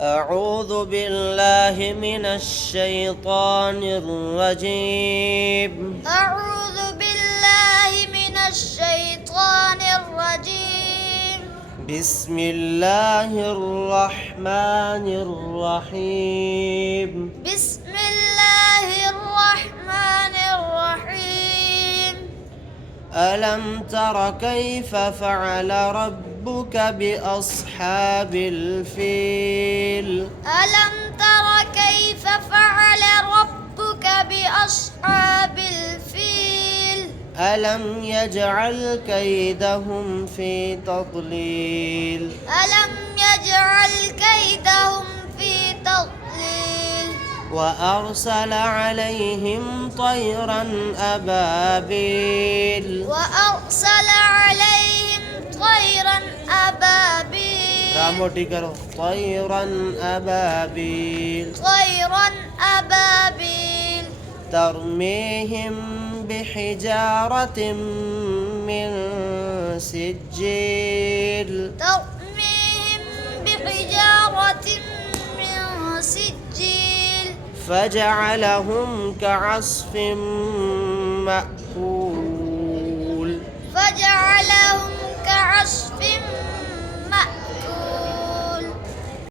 أعوذ بالله من الشيطان الرجيم. أعوذ بالله من الشيطان الرجيم. بسم الله الرحمن الرحيم. بسم الله الرحمن الرحيم. ألم تر كيف فعل ربك بأصحاب الفيل؟ ألم تر كيف فعل ربك بأصحاب الفيل؟ ألم يجعل كيدهم في تضليل؟ ألم يجعل كيدهم في تضليل؟ وأرسل عليهم طيرا أبابيل. وأرسل عليهم طيرا أبابيل. रामोटी करो طيرا أبابيل. طيرا أبابيل. ترميهم بحجارة من سجيل. ترميهم بحجارة من سجيل. فجعلهم كعصف مأكول. فجعلهم كعصف